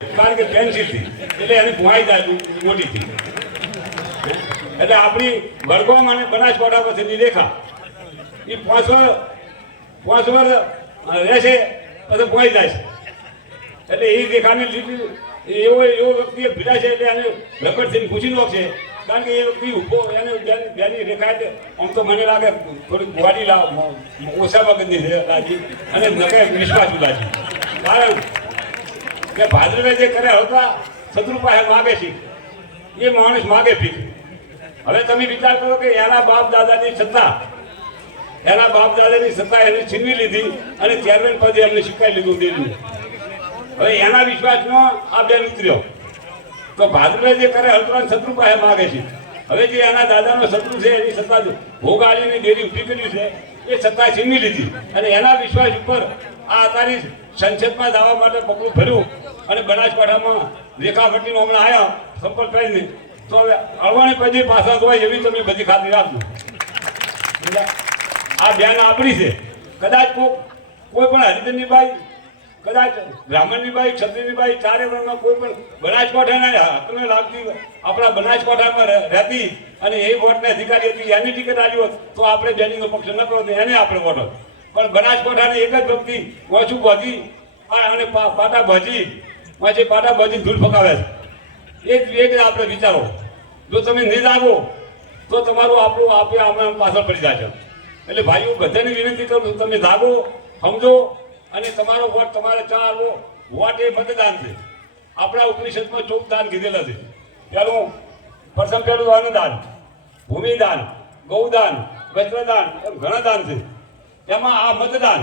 કારણ કે પેન્સિલ થી એટલે એની ભુવાઈ જાય મોટી થી એટલે આપણી વડગામ અને બનાસકાંઠા પાસેની રેખા એ 5 વાર રહેશે પછી ભુવાઈ જાય છે એટલે એ રેખાને લીધું એવો વ્યક્તિ ભીડા છે એટલે એને રગડથી પૂછી નાખશે કારણ કે એ વ્યક્તિ ઉભો એને બેની રેખા એટલે આમ તો મને લાગે થોડીક બોડી ઓછા વગરની છે લાગી અને નકે વિશ્વાસ લાગી કારણ કે ભાદરવે જે કર્યા હતા શત્રુ પાસે માગે છે એ માણસ માગે ભીખ હવે તમે વિચાર કરો કે એના બાપ દાદાની સત્તા એને છીનવી લીધી અને ચેરમેન પદે એમને શીખાઈ લીધું દીધું હવે એના વિશ્વાસમાં આ બેન ઉતર્યો તો ભાદરવે જે કરે હલકરાન શત્રુ પાસે માગે છે હવે જે એના દાદાનો શત્રુ છે એની સત્તા ભોગાડીની ડેરી ઊભી કર્યું છે એ સત્તા છીનવી લીધી અને એના વિશ્વાસ ઉપર આ તારી સંસદમાં જવા માટે પગલું ભર્યું અને બનાસકાંઠામાં રેખાભટ્ટીનો હમણાં આવ્યા સંપર્ક કરીને તો હવે અળવાણી પદી પાછા હોય એવી તમે બધી ખાતરી રાખજો આ બેન આપણી છે કદાચ કોઈ પણ હરિજનની બાઈ કદાચ બ્રાહ્મણની બાઈ ક્ષત્રિયની બાઈ ચારે વર્ણમાં કોઈ પણ બનાસકાંઠાના હકને લાગતી આપણા બનાસકાંઠામાં રહેતી અને એ વોટને અધિકારી હતી એની ટિકિટ આવી હોત તો આપણે બેનીનો પક્ષ ન કરો એને આપણે વોટ હોત પણ બનાસકાંઠાની એક જ વ્યક્તિ ઓછું ભાજી અને પાટા ભાજી પછી પાટા ભાજી ધૂળ ફકાવે છે એ જ આપણે વિચારો જો તમે નહીં જાગો તો તમારું આપણું આપણે પાછળ પડી જાય છે એટલે ભાઈઓ બધાની વિનંતી કરું તમે જાગો સમજો અને તમારો વોટ તમારે ચાલો વોટ એ મતદાન છે આપણા ઉપનિષદમાં 14 દાન કીધેલા છે પહેલું અન્નદાન ભૂમિદાન ગૌદાન વસ્ત્રદાન એમ ઘણા દાન છે એમાં આ મતદાન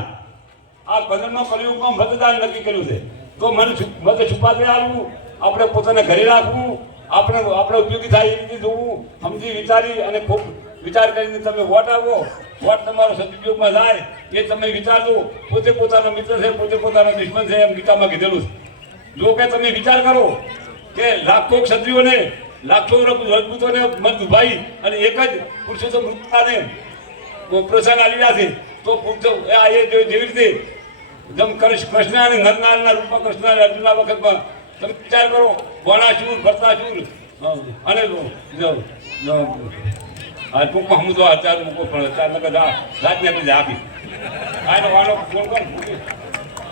આ ભજનમાં કલયુગમાં મતદાન નક્કી કર્યું છે તો મત છુપાતે આવવું આપણે પોતાને ઘરે રાખવું આપણે ઉપયોગી થાય એ રીતે જોવું સમજી વિચારી અને ખૂબ વિચાર કરીને તમે વોટ આપો વોટ તમારો સદુપયોગમાં જાય એ તમે વિચારજો પોતે પોતાનો મિત્ર છે પોતે પોતાનો દુશ્મન છે એમ ગીતામાં કીધેલું છે જો કે તમે વિચાર કરો કે લાખો ક્ષત્રિયોને લાખો રજપૂતોને મત ઉભાઈ અને એક જ પુરુષોત્તમ રૂપને પ્રોત્સાહન આપી રહ્યા છે તો જેવી રીતે જેમ કૃષ્ણ અને નરનારાયણના રૂપમાં કૃષ્ણ અને અર્જુનના વખતમાં તમે વિચાર કરો વણાસુર ભરતાસુર અને ટૂંકમાં હું તો અત્યારે મૂકો પણ અત્યારે રાજને આપણે આપી આનો વાળો ફોન કર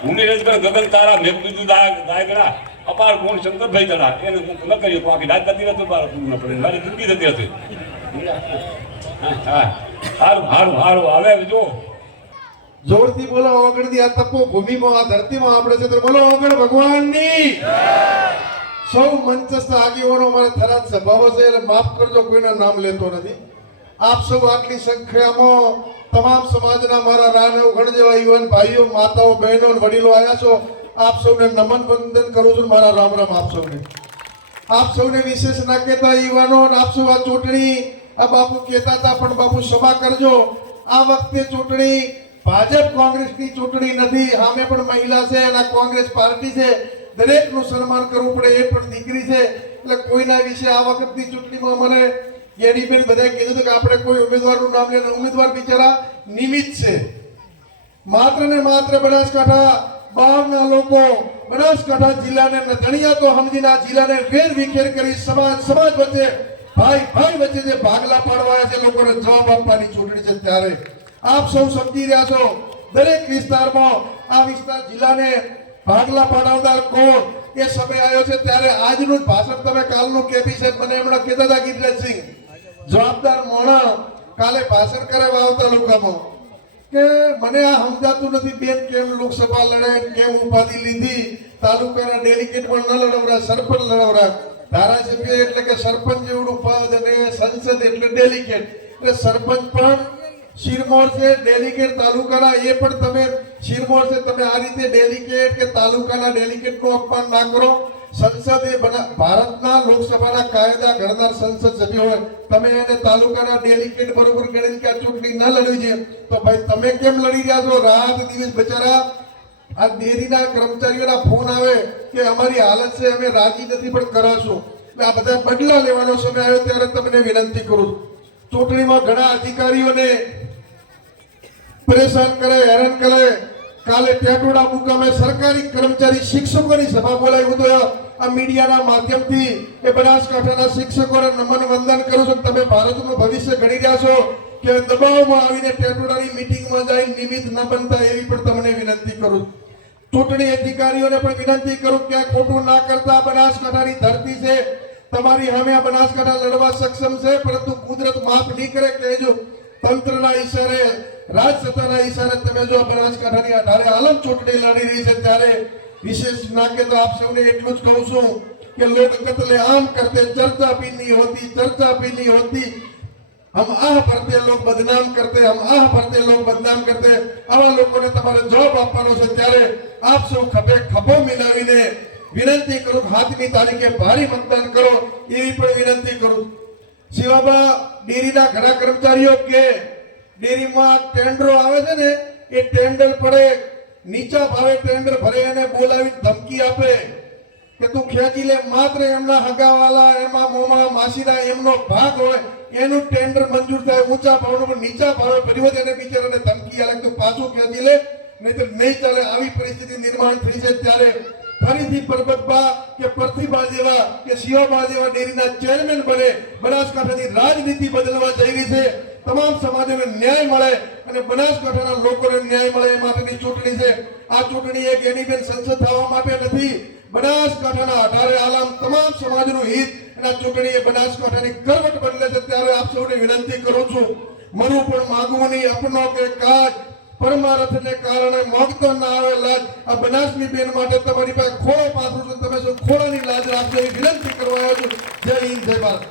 ભૂમિરજ ગગન તારા મેઘબિંદુ દાયગડા અપાર ગુણ શંકરભાઈ તળા એને ન કર્યું તો આખી રાત થતી નથી પૂરું ન પડે મારી જિંદગી થતી હતી હા હારું હવે જો જોરથી બોલો ઓગણની આ તપો ભૂમિમાં આ ધરતીમાં આપણે છે તો બોલો ઓગણ ભગવાનની સૌ મંચસ્થ આગેવાનો મારે થરાદ સભાઓ છે એટલે માફ કરજો કોઈના નામ લેતો નથી આપ સૌ આટલી સંખ્યામાં તમામ સમાજના મારા રાનવ ગણ જેવા યુવાન ભાઈઓ માતાઓ બહેનો વડીલો આવ્યા છો આપ સૌને નમન વંદન કરું છું મારા રામ રામ આપ સૌને વિશેષ ના કહેતા યુવાનો આપ સૌ આ ચૂંટણી આ બાપુ કહેતા હતા પણ બાપુ ક્ષમા કરજો આ વખતે ચૂંટણી ભાજપ કોંગ્રેસની ચૂંટણી નથી સામે પણ મહિલા છે અને કોંગ્રેસ પાર્ટી છે દરેકનું સન્માન કરવું પડે એ પણ દીકરી છે એટલે કોઈના વિશે આ વખતની ચૂંટણીમાં મને એડીબેન બધાએ કીધું કે આપણે કોઈ ઉમેદવારનું નામ લઈને ઉમેદવાર બિચારા નિમિત્ત છે માત્ર ને માત્ર બનાસકાંઠા બહારના લોકો બનાસકાંઠા જિલ્લાને ધણિયા તો સમજીને આ જિલ્લાને વેર વિખેર કરી સમાજ વચ્ચે ભાઈ વચ્ચે જે ભાગલા પાડવાના છે લોકોને જવાબ આપવાની ચૂંટણી છે ત્યારે આપ સૌ સમજી રહ્યા છો દરેક વિસ્તારમાં આ વિસ્તાર જિલ્લાને ભાગલા પાડવનાર કોણ એ સમય આવ્યો છે ત્યારે આજનું ભાષણ તમે કાલનું કેપી સાહેબ મને એમણે કહેતા હતા ગિરિરાજસિંહ જવાબદાર મોણા કાલે ભાષણ કરવા આવતા લોકોમાં કે મને આ સમજાતું નથી બેન કેમ લોકસભા લડે કેમ ઉપાધિ લીધી તાલુકાના ડેલિગેટ પણ ન લડવરા સરપંચ લડવરા ધારાસભ્ય એટલે કે સરપંચ જેવડું પદ અને સંસદ એટલે ડેલિગેટ એટલે સરપંચ પણ શિરમોર છે ડેલિગેટ તાલુકાના એ પણ તમે શિરમોર છે તમે આ રીતે ડેલિગેટ કે તાલુકાના ડેલિગેટનું અપમાન ના કરો સંસદ એ ભારતના લોકસભાના કાયદા ઘડનાર સંસદ સભ્ય હોય તમે એને તાલુકાના ડેલિગેટ બરોબર ગણીને કે આ ચૂંટણી ન લડવી છે તો ભાઈ તમે કેમ લડી રહ્યા છો રાત દિવસ બચારા આ ડેરીના કર્મચારીઓના ફોન આવે કે અમારી હાલત છે અમે રાજી નથી પણ કરાશું એટલે આ બધા બદલા લેવાનો સમય આવ્યો ત્યારે તમને વિનંતી કરું ચૂંટણીમાં ઘણા અધિકારીઓને પરેશાન કરે હેરાન કરે કાલે ટેટોડા મુકામે સરકારી કર્મચારી શિક્ષકોની સભા બોલાવી તો આ મીડિયાના માધ્યમથી એ બનાસકાંઠાના શિક્ષકોને નમન વંદન કરું છું. તમે ભારતનું ભવિષ્ય ઘડી રહ્યા છો કે દબાવમાં આવીને ટેટોડાની મીટિંગમાં જઈ નિમિત્ત ન બનતા એવી પણ તમને વિનંતી કરું. ચૂંટણી અધિકારીઓને પણ વિનંતી કરું કે આ ખોટું ના કરતા. બનાસકાંઠાની ધરતી છે, તમારી સામે આ બનાસકાંઠા લડવા સક્ષમ છે, પરંતુ કુદરત માફ નહીં કરે. કહેજો તંત્રના ઈશારે, રાજસત્તાના ઈશારે તમે જો આ બનાસકાંઠાની અઢારે આલમ ચૂંટણી લડી રહી છે ત્યારે विशेष नागेंद्र आप सबने એટલું જ કહું છું કે લોગ કતલે આમ કરતે चर्चा भी नहीं होती, चर्चा भी नहीं होती. हम आह भरते लोग बदनाम करते, हम आह भरते लोग बदनाम करते. આવા લોકોને તમારે જવાબ આપવાનો છે ત્યારે આપ સૌ ખભે ખભો મિલાવીને વિનંતી કરું હાથની તારીખે ભારી મતદાન કરો એવી પણ વિનંતી કરું. શિવાબા ડેરીના ઘણા કર્મચારીઓ કે ડેરીમાં ટેન્ડરો આવે છે ને એ ટેન્ડર પડે નીચા ભાવે ટેન્ડર ભરે અને બોલાવી ધમકી આપે કે તું ખેંચી લે. માત્ર એમના હગાવાલા, એમાં મોમાં માસીના એમનો ભાગ હોય એનું ટેન્ડર મંજૂર થાય ઊંચા ભાવનું, પણ નીચા ભાવે ભર્યું એને બિચારાને ધમકી આલે તું પાછું ખેંચી લે નહીં તો નહીં ચાલે. આવી પરિસ્થિતિ નિર્માણ થઈ છે ત્યારે ફરીથી પરબતબા કે પ્રતિભા જેવા કે શિવાબા જેવા ડેરીના ચેરમેન બને. બનાસકાંઠાની રાજનીતિ બદલવા જઈ રહી છે. તમામ સમાજોને ન્યાય મળે અને બનાસકાંઠાના લોકોને ન્યાય મળે એ માટેની ચૂંટણી છે. આ ચૂંટણી એક એની બેન સંસદ થવા માટે નથી. બનાસકાંઠાના અઢારે આલમ તમામ સમાજનું હિત અને આ ચૂંટણી એ બનાસકાંઠાની કરવટ બદલે છે. ત્યારે આપ સૌને વિનંતી કરું છું, મરું પણ માગવું નહીં અપનો કે કાજ, પરમારથને કારણે મોગતો ના આવે લાજ. આ બનાસની બેન માટે તમારી પાસે ખોળો પાથરું છું, તમે શું ખોળાની લાજ રાખજો એ વિનંતી કરવા આવ્યો છું. જય હિન્દ, જય ભારત.